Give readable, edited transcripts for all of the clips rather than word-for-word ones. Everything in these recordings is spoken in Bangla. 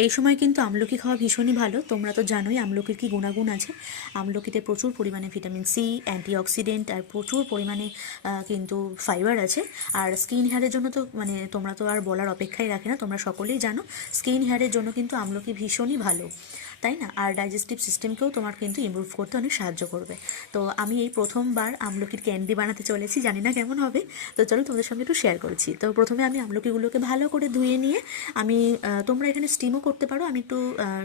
এই সময় কিন্তু আমলকি খাওয়া ভীষণই ভালো। তোমরা তো জানোই আমলকির কি গুণাগুণ আছে। আমলকিতে প্রচুর পরিমাণে ভিটামিন সি, অ্যান্টিঅক্সিডেন্ট আর প্রচুর পরিমাণে কিন্তু ফাইবার আছে। আর স্কিন হেয়ারের জন্য তো মানে তোমরা তো আর বলার অপেক্ষাই রাখে না, তোমরা সকলেই জানো স্কিন হেয়ারের জন্য কিন্তু আমলকি ভীষণই ভালো, তাই না? আর ডাইজেস্টিভ সিস্টেমকেও তোমার কিন্তু ইমপ্রুভ করতে অনেক সাহায্য করবে। তো আমি এই প্রথমবার আমলকির ক্যান্ডি বানাতে চলেছি, জানি না কেমন হবে। তো চলো তোমাদের সঙ্গে একটু শেয়ার করছি। তো প্রথমে আমি আমলকিগুলোকে ভালো করে ধুয়ে নিয়ে আমি তোমরা এখানে স্টিমও করতে পারো, আমি একটু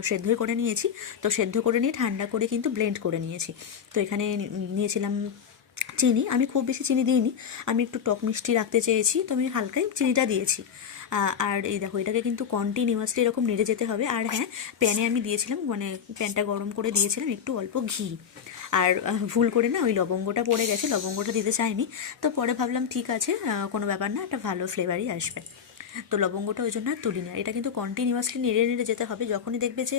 সেদ্ধই করে নিয়েছি। তো সেদ্ধ করে নিয়ে ঠান্ডা করে কিন্তু ব্লেন্ড করে নিয়েছি। তো এখানে নিয়েছিলাম চিনি, আমি খুব বেশি চিনি দিইনি, আমি একটু টক মিষ্টি রাখতে চেয়েছি, তো আমি হালকাই চিনিটা দিয়েছি। আর এই দেখো, এটাকে কিন্তু কন্টিনিউয়াসলি এরকম নেড়ে যেতে হবে। আর হ্যাঁ, প্যানে আমি দিয়েছিলাম, মানে প্যানটা গরম করে দিয়েছিলাম একটু অল্প ঘি। আর ভুল করে না ওই লবঙ্গটা পড়ে গেছে, লবঙ্গটা দিতে চাইনি। তো পরে ভাবলাম ঠিক আছে, কোনো ব্যাপার না, একটা ভালো ফ্লেভারই আসবে। তো লবঙ্গটা ওই জন্য আর তুলি না। এটা কিন্তু কন্টিনিউয়াসলি নেড়ে নেড়ে যেতে হবে। যখনই দেখবে যে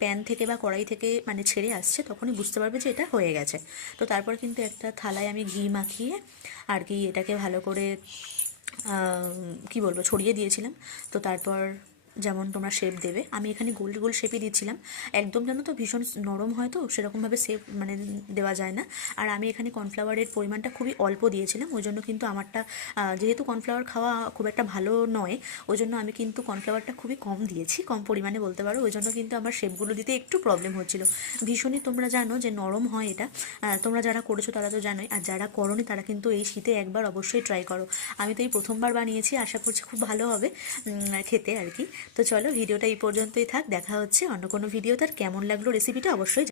প্যান থেকে বা কড়াই থেকে মানে ছেড়ে আসছে, তখনই বুঝতে পারবে যে এটা হয়ে গেছে। তো তারপর কিন্তু একটা থালায় আমি ঘি মাখিয়ে আর কি এটাকে ভালো করে কি বলবো ছড়িয়ে দিয়েছিলাম। তো তারপর যেমন তোমরা শেপ দেবে, আমি এখানে গোল গোল শেপই দিচ্ছিলাম। একদম জানো তো ভীষণ নরম হয়, তো সেরকমভাবে শেপ মানে দেওয়া যায় না। আর আমি এখানে কর্নফ্লাওয়ারের পরিমাণটা খুবই অল্প দিয়েছিলাম, ওই জন্য কিন্তু আমারটা যেহেতু কর্নফ্লাওয়ার খাওয়া খুব একটা ভালো নয়, ওই জন্য আমি কিন্তু কর্নফ্লাওয়ারটা খুবই কম দিয়েছি, কম পরিমাণে বলতে পারো। ওই জন্য কিন্তু আমার শেপগুলো দিতে একটু প্রবলেম হচ্ছিল। ভীষণই তোমরা জানো যে নরম হয় এটা। তোমরা যারা করেছো তারা তো জানোই, আর যারা করোনি তারা কিন্তু এই শীতে একবার অবশ্যই ট্রাই করো। আমি তো এই প্রথমবার বানিয়েছি, আশা করছি খুব ভালো হবে খেতে আর কি। তো চলো, ভিডিওটা এই পর্যন্তই থাক, দেখা হচ্ছে অন্য কোনো ভিডিও। তার কেমন লাগলো রেসিপিটা অবশ্যই